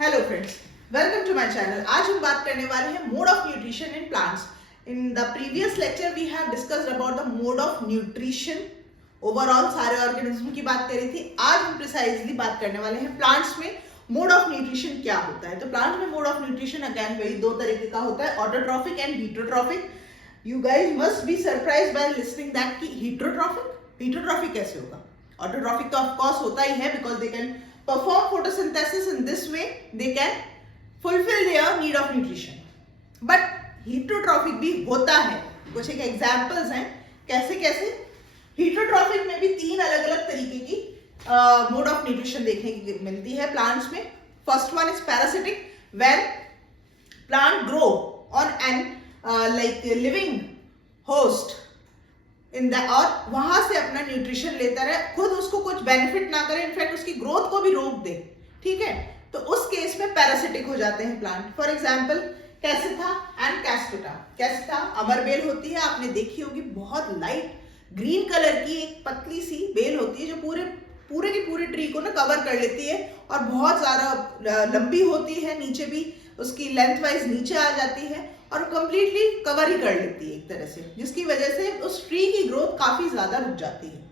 Hello friends, welcome to my channel. आज हम बात करने वाले हैं mode of nutrition in plants. In the previous lecture we have discussed about the mode of nutrition, overall सारे organism की बात करी थी। आज हम प्रिसाइजली बात करने वाले हैं प्लांट्स में मोड ऑफ न्यूट्रिशन क्या होता है। तो प्लांट में मोड ऑफ न्यूट्रिशन अगेन वही दो तरीके का होता है, autotrophic and heterotrophic. You guys must be surprised by listening that कि हीटरोट्रॉफिक कैसे होगा। ऑटोट्रॉफिक तो ऑफ कोर्स होता ही है because they can perform photosynthesis in this way, they can fulfill their need of nutrition. But heterotrophic भी होता है। कुछ एक एग्जाम्पल्स हैं कैसे कैसे heterotrophic में भी तीन अलग अलग तरीके की मोड ऑफ न्यूट्रिशन देखने की मिलती है प्लांट्स में। First one is parasitic, when plant grow on an like living host in the, और वहां से अपना न्यूट्रिशन लेता रहे, खुद उसको कुछ बेनिफिट ना करे, इनफैक्ट उसकी ग्रोथ को भी रोक दे। ठीक है, तो उस केस में पैरासिटिक हो जाते हैं plant. For example Cassytha and Cuscuta. Cassytha अमरबेल होती है, आपने देखी होगी, बहुत लाइट ग्रीन कलर की एक पतली सी बेल होती है जो पूरे की पूरी ट्री को ना कवर कर लेती है और बहुत ज्यादा लंबी होती है, नीचे भी उसकी लेंथ वाइज नीचे आ जाती है और कंप्लीटली कवर ही कर लेती है एक तरह से, जिसकी वजह से उस ट्री की ग्रोथ काफी ज्यादा रुक जाती है।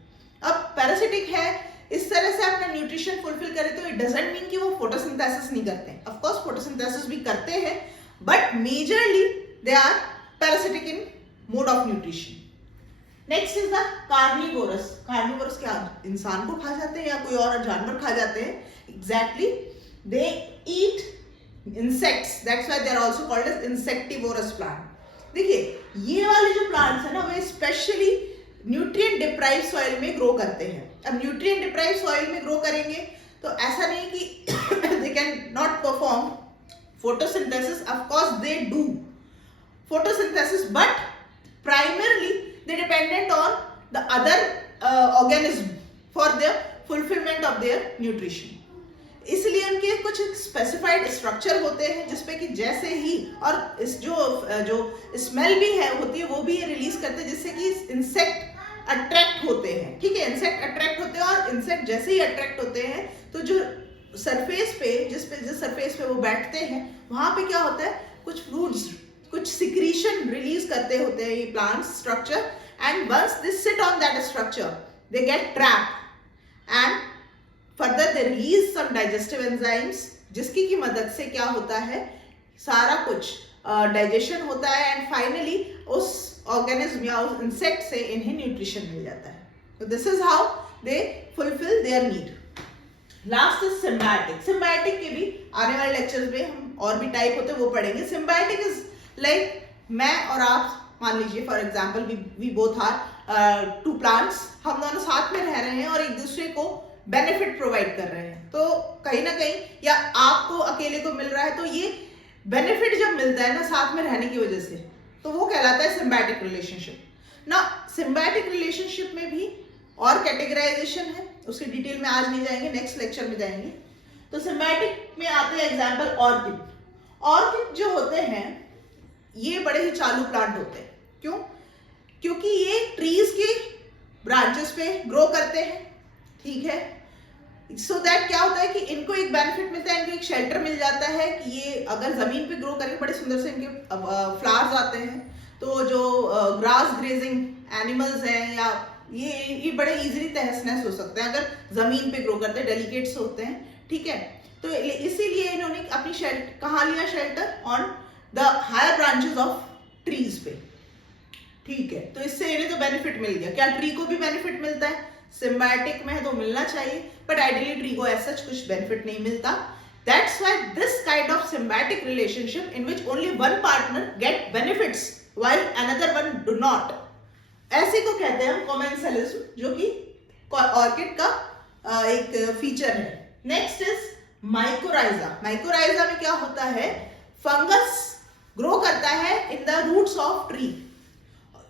अब पैरासिटिक है, इस तरह से अपना न्यूट्रिशन फुलफिल करे तो इट डजंट मीन कि वो फोटोसिंथेसिस नहीं करते हैं। ऑफ कोर्स फोटोसिंथेसिस भी करते हैं, but majorly they are parasitic in mode of nutrition. Next is the carnivorous. Carnivorous क्या इंसान को खा जाते हैं या कोई और जानवर खा जाते हैं? Exactly, they eat insects, that's why they are also called as insectivorous plant। देखिए ये वाले जो प्लांट्स है ना, वे स्पेशली न्यूट्रिएंट डिप्राइव्ड सॉइल में ग्रो करते हैं। अब न्यूट्रिएंट डिप्राइव्ड सॉइल में ग्रो करेंगे तो ऐसा नहीं कि they can not perform photosynthesis, of course they do photosynthesis, but primarily they dependent on the other organism for their fulfillment of their nutrition। इसलिए उनके कुछ स्पेसिफाइड स्ट्रक्चर होते हैं जिसपे कि जैसे ही, और इस जो स्मेल भी है होती है वो भी ये रिलीज करते हैं जिससे कि इंसेक्ट अट्रैक्ट होते हैं। ठीक है, इंसेक्ट अट्रैक्ट होते हैं और इंसेक्ट जैसे ही अट्रैक्ट होते हैं तो जो सरफेस पे जिस सरफेस पे वो बैठते हैं वहां पे क्या होता है, कुछ फ्रूट्स कुछ सिक्रीशन रिलीज करते होते हैं ये plant structure, and once they sit on that structure they get trapped and further they release some digestive enzymes, जिसकी की मदद से क्या होता है, सारा कुछ डाइजेशन होता है एंड फाइनली उस ऑर्गेनिज्म या उस इंसेक्ट से इन्हें न्यूट्रिशन मिल जाता है। तो this is how they fulfil their need. Last is symbiotic. Symbiotic के भी आने वाले लेक्चर्स में हम और भी टाइप होते हैं वो पढ़ेंगे। सिम्बायोटिक इज लाइक मैं और आप, मान लीजिए for example we both are two plants, हम दोनों साथ में रह रहे हैं और एक दूसरे को बेनिफिट प्रोवाइड कर रहे हैं। तो कहीं ना कहीं, या आपको अकेले को मिल रहा है, तो ये बेनिफिट जब मिलता है ना साथ में रहने की वजह से, तो वो कहलाता है सिम्बायोटिक रिलेशनशिप। ना सिम्बायोटिक रिलेशनशिप में भी और कैटेगराइजेशन है, उसकी डिटेल में आज नहीं जाएंगे, नेक्स्ट लेक्चर में जाएंगे। तो सिम्बायोटिक में आते हैं एग्जाम्पल ऑर्किड। ऑर्किड जो होते हैं ये बड़े ही चालू प्लांट होते हैं। क्यों? क्योंकि ये ट्रीज के ब्रांचेस पे ग्रो करते हैं। ठीक है, सो दैट क्या होता है कि इनको एक बेनिफिट मिलता है, इनको एक शेल्टर मिल जाता है कि ये अगर जमीन पे ग्रो करें, बड़े सुंदर से इनके फ्लावर्स आते हैं, तो जो ग्रास ग्रेजिंग एनिमल्स हैं या ये बड़े इजीली तहस नहस हो सकते हैं अगर जमीन पे ग्रो करते हैं, डेलिकेट्स होते हैं। ठीक है, तो इसीलिए इन्होंने अपनी कहाँ लिया shelter? On the higher branches of trees पे। ठीक है, तो इससे इन्हें तो बेनिफिट मिल गया। क्या ट्री को भी बेनिफिट मिलता है? सिम्बायोटिक में है तो मिलना चाहिए, बट आइडियली ट्री को ऐसा कुछ बेनिफिट नहीं मिलता। That's why this kind of symbiotic relationship in which only one partner get benefits while another one do not, ऐसे को कहते हैं हम कॉमेंसलिज्म, जो कि ऑर्किड का एक फीचर है। Next is mycorrhiza. माइकोराइजा में क्या होता है, फंगस ग्रो करता है in the roots of tree,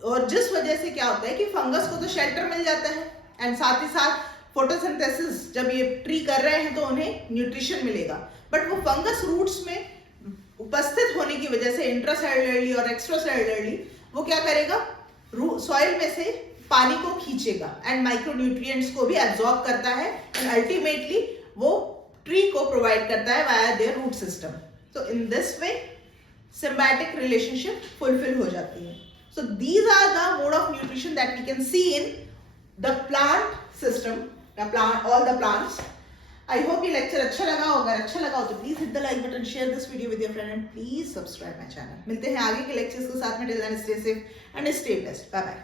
और जिस वजह से क्या होता है कि फंगस को तो शेल्टर मिल जाता है एंड साथ ही साथ फोटोसिंथेसिस जब ये ट्री कर रहे हैं तो उन्हें न्यूट्रिशन मिलेगा। बट वो फंगस रूट्स में उपस्थित होने की वजह से इंट्रासेलुलरली और एक्स्ट्रासेलुलरली वो क्या करेगा, सॉइल में से पानी को खींचेगा एंड माइक्रोन्यूट्रिएंट्स को भी एब्जॉर्ब करता है एंड अल्टीमेटली वो ट्री ट्री को प्रोवाइड करता है via their root system. So in this way symbiotic relationship fulfill हो जाती है. So these are the mode of nutrition that we can see in the plant system, the plant, all the plants. I hope ये lecture अच्छा लगा होगा. अगर अच्छा लगा हो तो please hit the like button, share this video with your friend and please subscribe my channel. मिलते हैं आगे के lectures के साथ में. Till then stay safe and stay blessed. Bye bye.